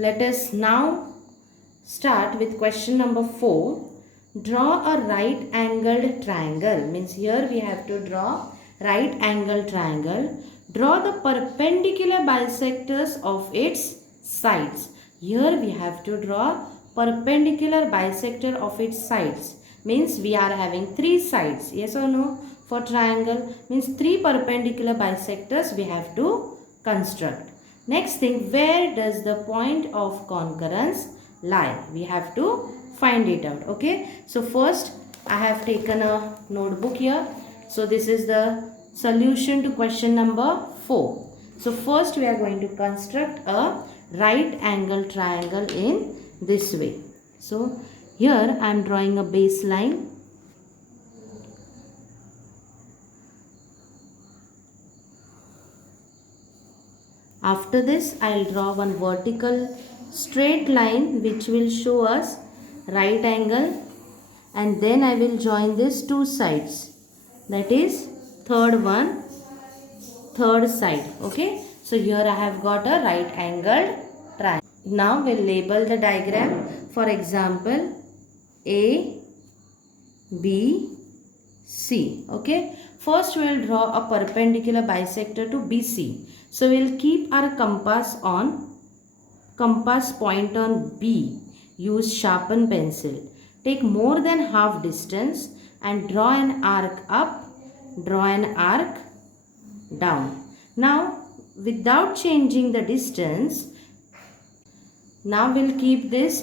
Let us now start with question number 4. Draw a right angled triangle. Means here we have to draw right angled triangle. Draw the perpendicular bisectors of its sides. Here we have to draw perpendicular bisector of its sides. Means we are having 3 sides. Yes or no? For triangle means 3 perpendicular bisectors we have to construct. Next thing, where does the point of concurrence lie? We have to find it out. Okay. So first I have taken a notebook here. So this is the solution to question number 4. So first we are going to construct a right angle triangle in this way. So here I am drawing a baseline. After this, I will draw one vertical straight line which will show us right angle, and then I will join these 2 sides. That is third side. Okay. So here I have got a right angled triangle. Now we'll label the diagram. For example, A, B, C. Okay. First we will draw a perpendicular bisector to BC. So we will keep our compass point on B. Use sharpened pencil. Take more than half distance and draw an arc up, draw an arc down. Now without changing the distance, now we'll keep this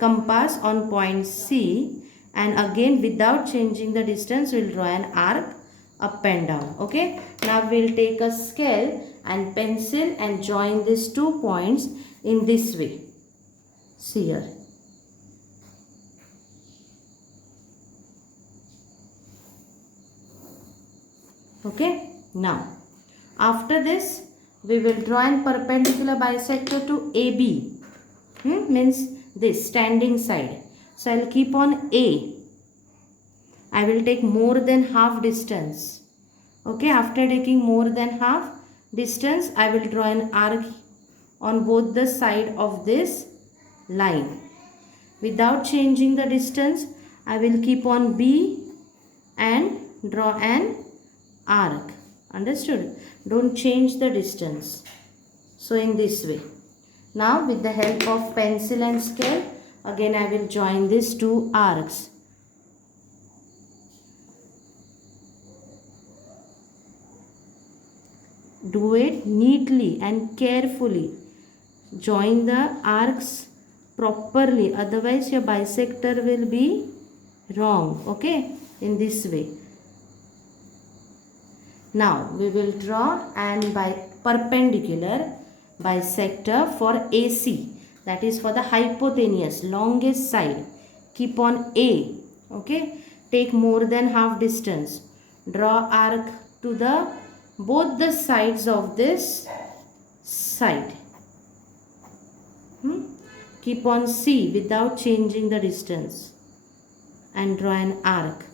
compass on point C, and again without changing the distance we'll draw an arc up and down. Okay. Now we'll take a scale and pencil and join these 2 points in this way. See here. Okay. Now after this we will draw an perpendicular bisector to AB. Means this standing side. So I will keep on A. I will take more than half distance. Okay. After taking more than half distance, I will draw an arc on both the side of this line. Without changing the distance, I will keep on B and draw an arc. Understood? Don't change the distance. So in this way. Now with the help of pencil and scale, again I will join these 2 arcs. Do it neatly and carefully. Join the arcs properly, otherwise your bisector will be wrong. Okay, in this way. Now we will draw an perpendicular bisector for AC, that is for the hypotenuse, longest side. Keep on A. Okay, take more than half distance. Draw arc to the both the sides of this side. Keep on C without changing the distance and draw an arc.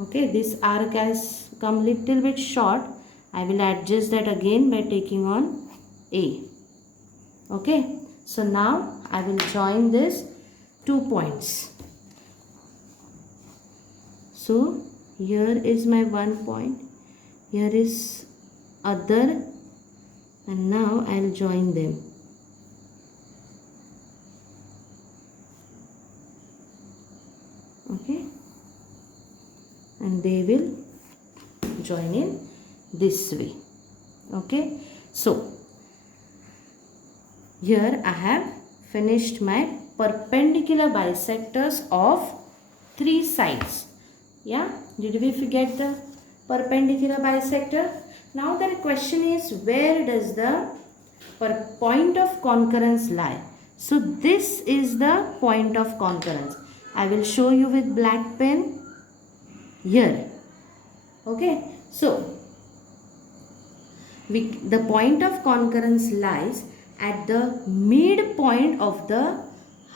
Okay, this arc has come little bit short. I will adjust that again by taking on A. Okay, so now I will join this 2 points. So here is my 1 point, here is other, and now I will join them. Okay, and they will join in this way. Okay, so here I have finished my perpendicular bisectors of 3 sides. Yeah, did we forget the perpendicular bisector? Now the question is, where does the point of concurrence lie? So this is the point of concurrence. I will show you with black pen here. Okay, so the point of concurrence lies at the midpoint of the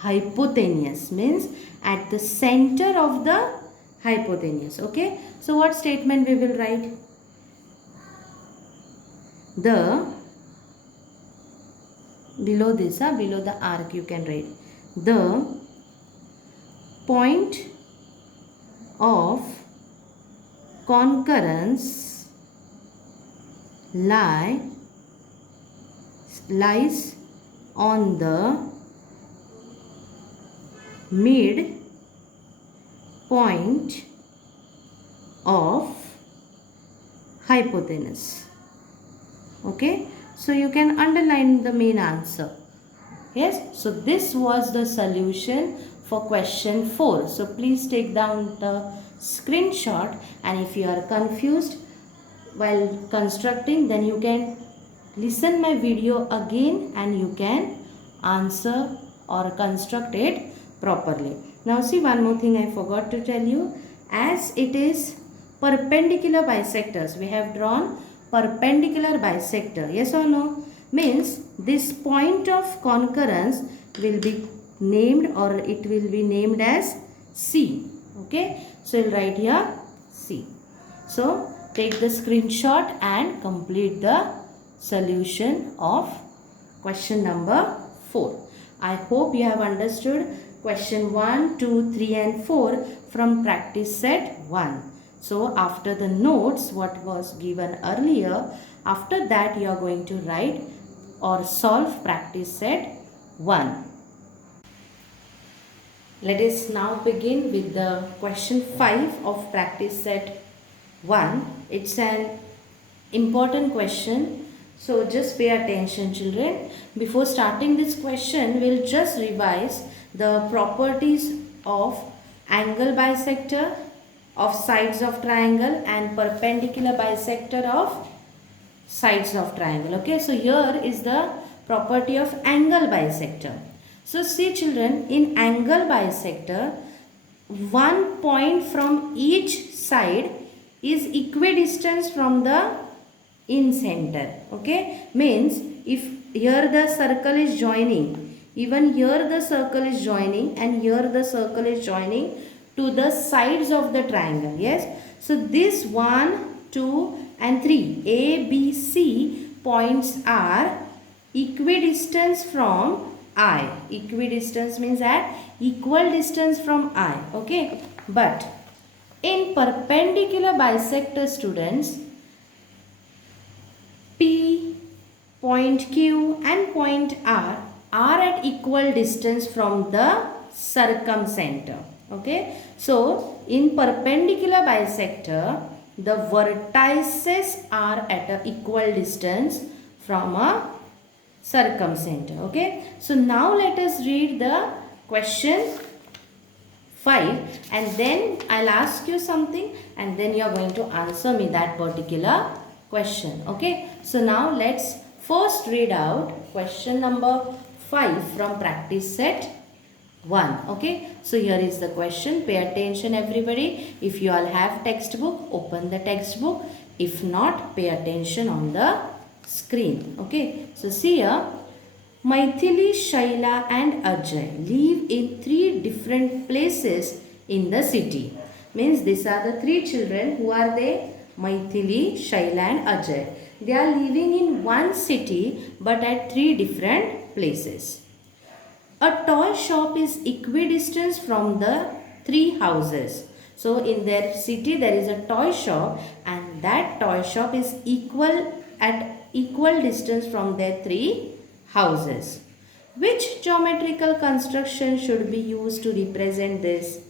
hypotenuse, means at the center of the hypotenuse. Okay, so what statement we will write? The below this, below the arc you can write. The point of concurrence lies on the mid point of hypotenuse. Okay, so you can underline the main answer. Yes, so this was the solution for question 4. So please take down the screenshot, and if you are confused while constructing, then you can listen my video again and you can answer or construct it properly. Now see, one more thing I forgot to tell you. As it is perpendicular bisectors, we have drawn perpendicular bisector, yes or no? Means this point of concurrence will be named, or it will be named as C. Okay, so you'll write here C. So take the screenshot and complete the solution of question number 4. I hope you have understood question 1, 2, 3 and 4 from practice set 1. So after the notes what was given earlier, after that you are going to write or solve practice set 1. Let us now begin with the question 5 of practice set 1. It's an important question, so just pay attention children. Before starting this question, we'll just revise the properties of angle bisector, of sides of triangle, and perpendicular bisector of sides of triangle. Okay, so here is the property of angle bisector. So see children, in angle bisector, one point from each side is equidistant from the in center. Okay, means if here the circle is joining, even here the circle is joining, and here the circle is joining to the sides of the triangle. Yes, so this 1, 2 and 3 A, B, C points are equidistant from I. Equidistance means at equal distance from I. Okay, but in perpendicular bisector students, P, point Q and point R are at equal distance from the circumcenter. Okay, so in perpendicular bisector, the vertices are at a equal distance from a circumcenter. Okay, so now let us read the question 5, and then I'll ask you something, and then you are going to answer me that particular question. Okay, so now let's first read out question number 5 from practice set 1. Okay, so here is the question. Pay attention everybody. If you all have textbook, open the textbook. If not, pay attention on the screen. Okay, so see here, Maithili, Shaila and Ajay live in 3 different places in the city. Means these are the 3 children. Who are they? Maithili, Shaila and Ajay. They are living in one city but at 3 different places. A toy shop is equidistant from the 3 houses. So in their city there is a toy shop, and that toy shop is at equal distance from their 3 houses. Which geometrical construction should be used to represent this?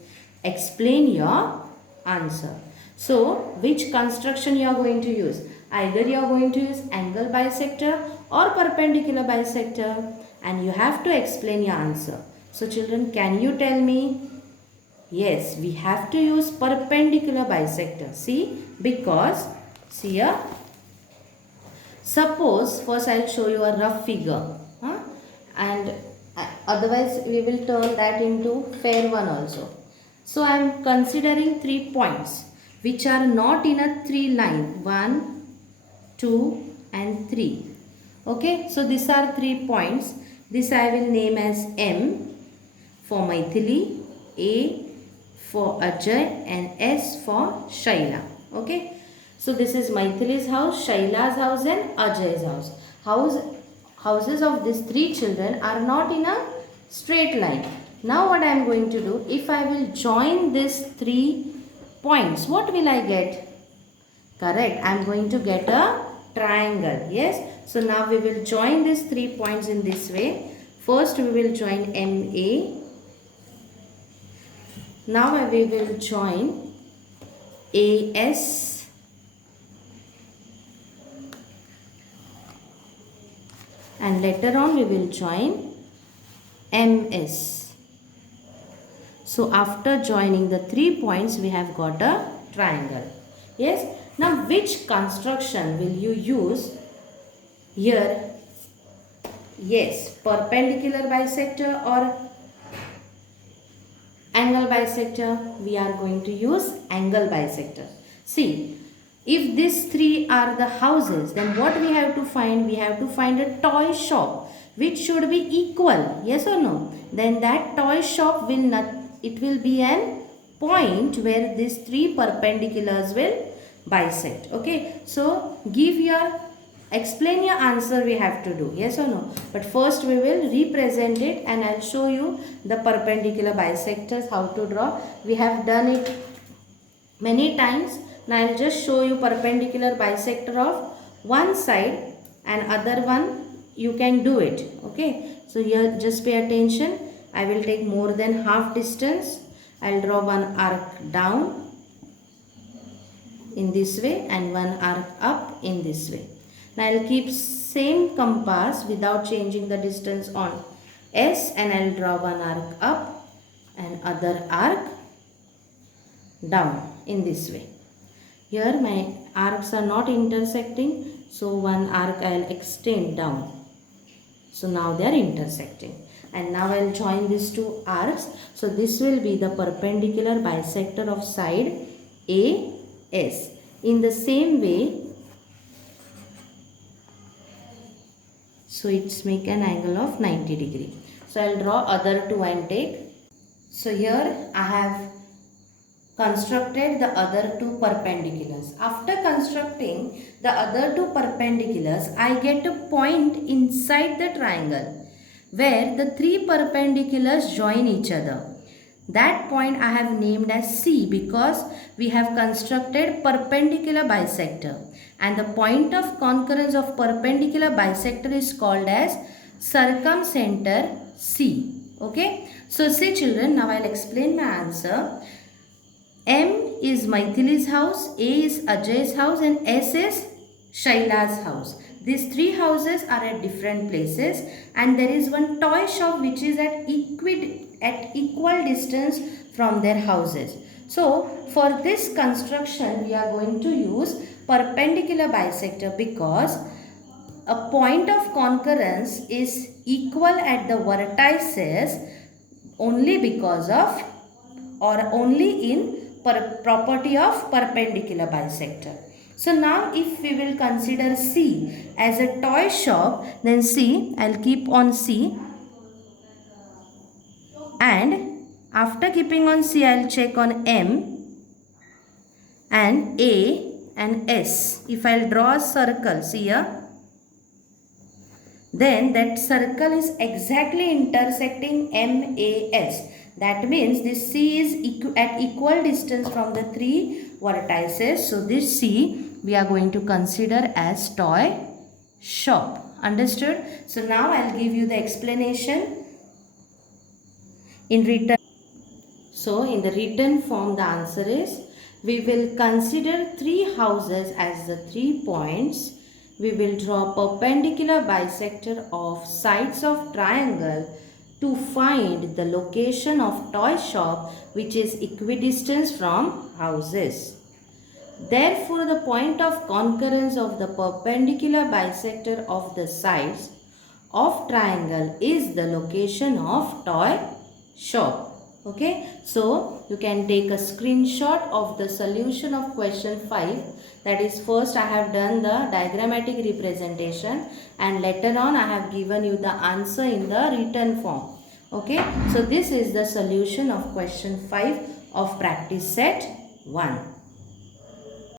Explain your answer. So which construction you are going to use? Either you are going to use angle bisector or perpendicular bisector, and you have to explain your answer. So children, can you tell me? Yes, we have to use perpendicular bisector. See, because see here, suppose first I'll show you a rough figure, and otherwise we will turn that into fair one also. So I am considering 3 points which are not in a 3 line, 1, 2 and 3. Okay, so these are 3 points. This I will name as M for Maithili, A for Ajay and S for Shaila. Okay, so this is Maithili's house, Shaila's house and Ajay's house. houses of these 3 children are not in a straight line. Now what I am going to do, if I will join these 3 points, what will I get? Correct, I am going to get a triangle. Yes, so now we will join these 3 points in this way. First we will join MA. Now we will join AS. And later on we will join MS. So after joining the 3 points, we have got a triangle. Yes. Now which construction will you use here? Yes, perpendicular bisector or angle bisector? We are going to use angle bisector. See, if these 3 are the houses, then what we have to find? We have to find a toy shop which should be equal. Yes or no? Then that toy shop will not, it will be an point where these 3 perpendiculars will bisect. Okay, so explain your answer we have to do. Yes or no? But first we will represent it and I'll show you the perpendicular bisectors, how to draw. We have done it many times. Now I'll just show you perpendicular bisector of one side and other one you can do it. Okay, so here just pay attention. I will take more than half distance. I'll draw one arc down in this way and one arc up in this way. Now I'll keep same compass without changing the distance on S and I'll draw one arc up and other arc down in this way. Here my arcs are not intersecting, so one arc I'll extend down. So now they are intersecting. And now I'll join these 2 arcs. So this will be the perpendicular bisector of side AS. In the same way, so it's make an angle of 90 degree. So I'll draw other 2 and take. So here I have constructed the other 2 perpendiculars. After constructing the other 2 perpendiculars, I get a point inside the triangle where the 3 perpendiculars join each other. That point I have named as C because we have constructed perpendicular bisector, and the point of concurrence of perpendicular bisector is called as circumcenter C. Okay, so see children, now I'll explain my answer. M is Maithili's house, A is Ajay's house and S is Shaila's house. These 3 houses are at different places and there is one toy shop which is at equal distance from their houses. So for this construction we are going to use perpendicular bisector because a point of concurrence is equal at the vertices only because of or only in property of perpendicular bisector. So now if we will consider C as a toy shop, then C, I'll keep on C, and after keeping on C, I'll check on M and A and S. If I'll draw a circle, see here, then that circle is exactly intersecting MAS. That means this C is at equal distance from the 3 vertices. So this C we are going to consider as toy shop. Understood? So now I'll give you the explanation in written. So in the written form the answer is, we will consider 3 houses as the 3 points. We will draw perpendicular bisector of sides of triangle to find the location of toy shop which is equidistant from houses. Therefore, the point of concurrence of the perpendicular bisector of the sides of triangle is the location of toy shop. Okay, so you can take a screenshot of the solution of question 5. That is, first I have done the diagrammatic representation and later on I have given you the answer in the written form. Okay, so this is the solution of question 5 of practice set 1.